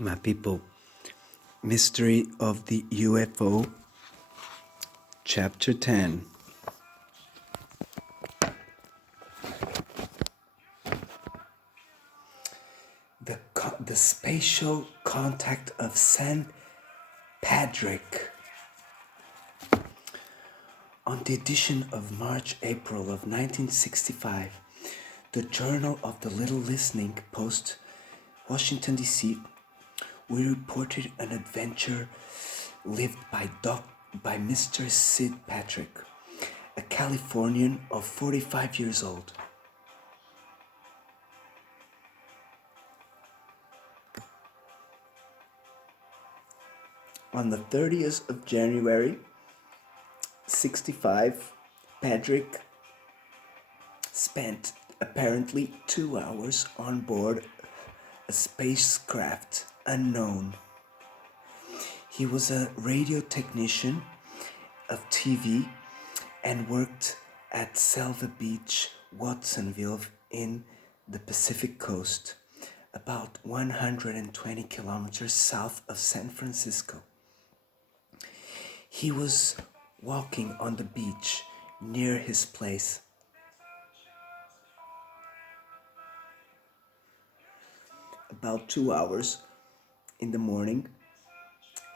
My people, Mystery of the UFO, Chapter 10. The spatial contact of St. Patrick. On the edition of March-April of 1965, the Journal of the Little Listening Post, Washington, D.C., we reported an adventure lived by Mr. Sid Patrick, a Californian of 45 years old. On the 30th of January, 65, Patrick spent apparently 2 hours on board a spacecraft unknown. He was a radio technician of TV and worked at Selva Beach, Watsonville in the Pacific Coast, about 120 kilometers south of San Francisco. He was walking on the beach near his place. About 2 hours in the morning,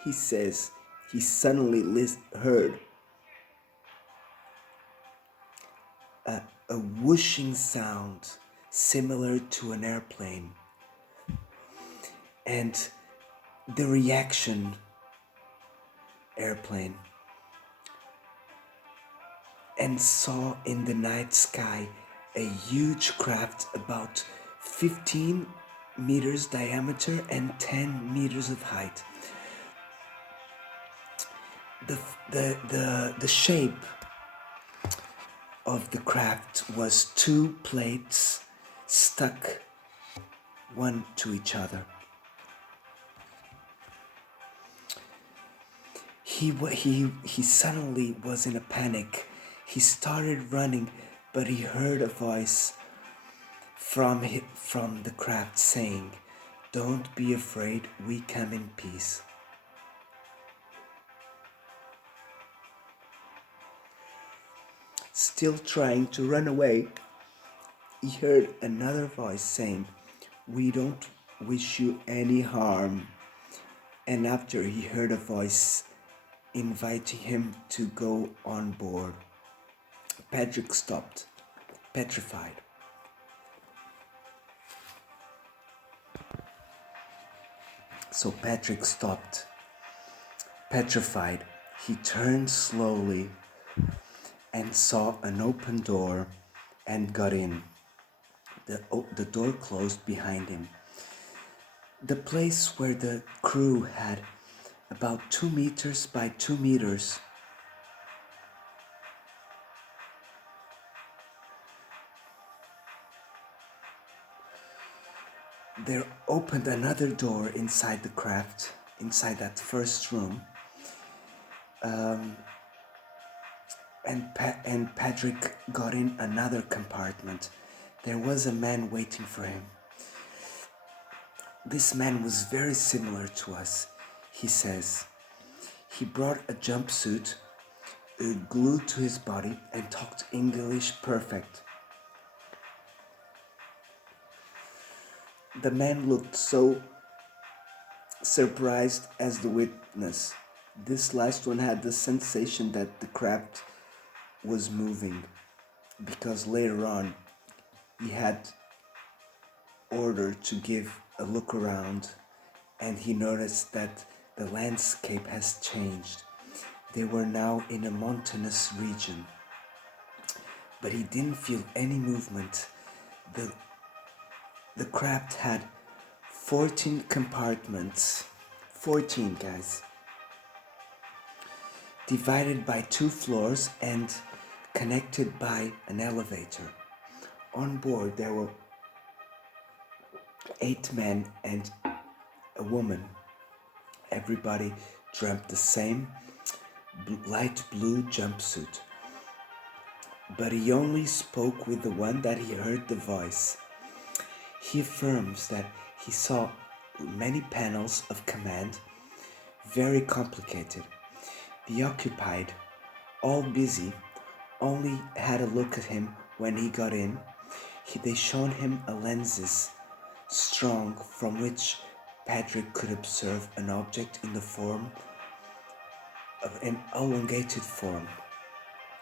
he says he suddenly heard a whooshing sound similar to an airplane, and the reaction airplane, and saw in the night sky a huge craft about 15 meters diameter and 10 meters of height. The shape of the craft was two plates stuck one to each other. He suddenly was in a panic. He started running, but he heard a voice from the craft saying, "Don't be afraid, we come in peace." Still trying to run away, he heard another voice saying, "We don't wish you any harm." And after he heard a voice inviting him to go on board, Patrick stopped, petrified. So Patrick stopped, petrified. He turned slowly and saw an open door and got in. The door closed behind him. The place where the crew had about 2 meters by 2 meters. There opened another door inside the craft, inside that first room. And Patrick got in another compartment. There was a man waiting for him. This man was very similar to us, he says. He brought a jumpsuit glued to his body and talked English perfect. The man looked so surprised as the witness. This last one had the sensation that the craft was moving, because later on he had ordered to give a look around, and he noticed that the landscape has changed. They were now in a mountainous region, but he didn't feel any movement. The craft had 14 compartments, 14 guys, divided by 2 floors and connected by an elevator. On board there were 8 men and a woman. Everybody dreamt the same light blue jumpsuit, but he only spoke with the one that he heard the voice. He affirms that he saw many panels of command, very complicated. The occupied, all busy, only had a look at him when he got in. They shown him a lenses strong from which Patrick could observe an object in the form of an elongated form.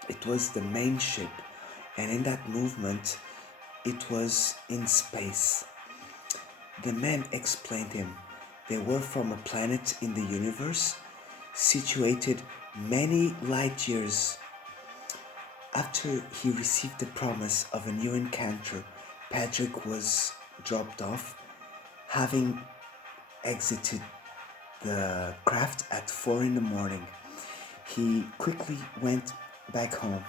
It was the main ship, and in that movement, it was in space. The man explained him they were from a planet in the universe situated many light years. After he received the promise of a new encounter, Patrick was dropped off, having exited the craft at 4 in the morning. He quickly went back home.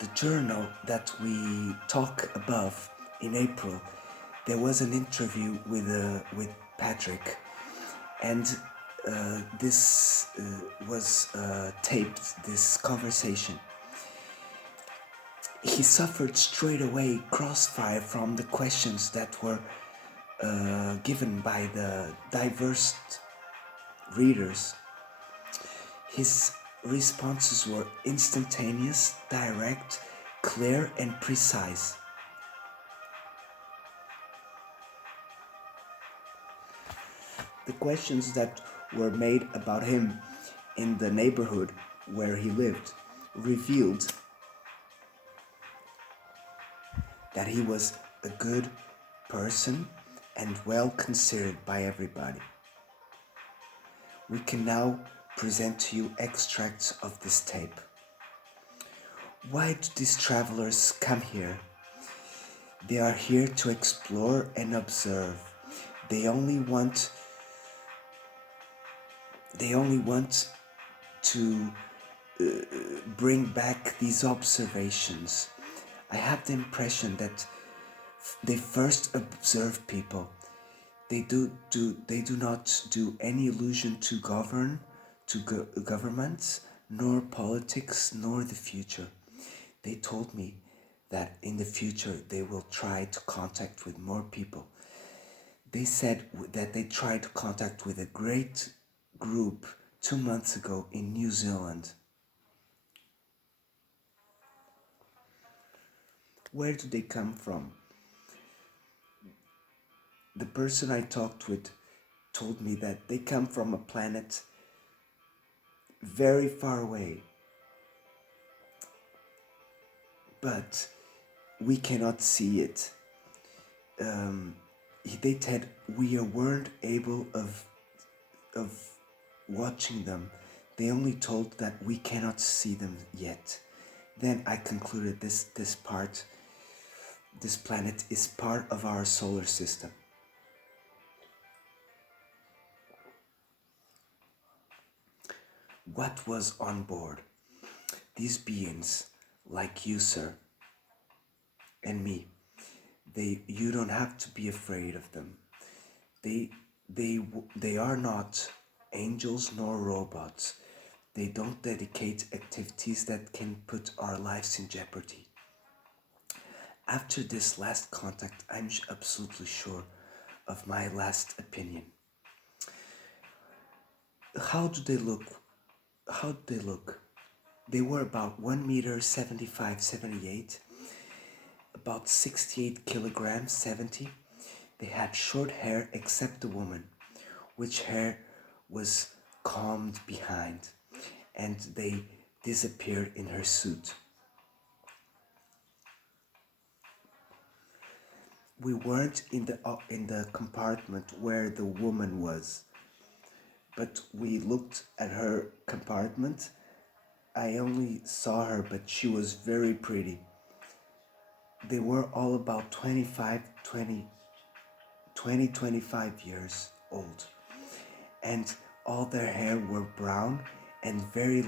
The journal that we talk above in April, there was an interview with Patrick, and this was taped, this conversation. He suffered straight away crossfire from the questions that were given by the diverse readers. His responses were instantaneous, direct, clear, and precise. The questions that were made about him in the neighborhood where he lived revealed that he was a good person and well considered by everybody. We can now present to you extracts of this tape. Why do these travelers come here? They are here to explore and observe. They only want to bring back these observations. I have the impression that they first observe people. They do not do any allusion to governments, nor politics, nor the future. They told me that in the future they will try to contact with more people. They said that they tried to contact with a great group 2 months ago in New Zealand. Where do they come from? The person I talked with told me that they come from a planet very far away. But we cannot see it. They said we weren't able of watching them. They only told that we cannot see them yet. Then I concluded this planet is part of our solar system. What was on board? These beings, like you, sir, and me, you don't have to be afraid of them. They are not angels nor robots. They don't dedicate activities that can put our lives in jeopardy. After this last contact, I'm absolutely sure of my last opinion. How do they look? They were about 1 meter 75, 78, about 68 kilograms, 70. They had short hair except the woman, which hair was combed behind, and they disappeared in her suit. We weren't in the compartment where the woman was, but we looked at her compartment. I only saw her, but she was very pretty. They were all about 25 years old, and all their hair were brown and very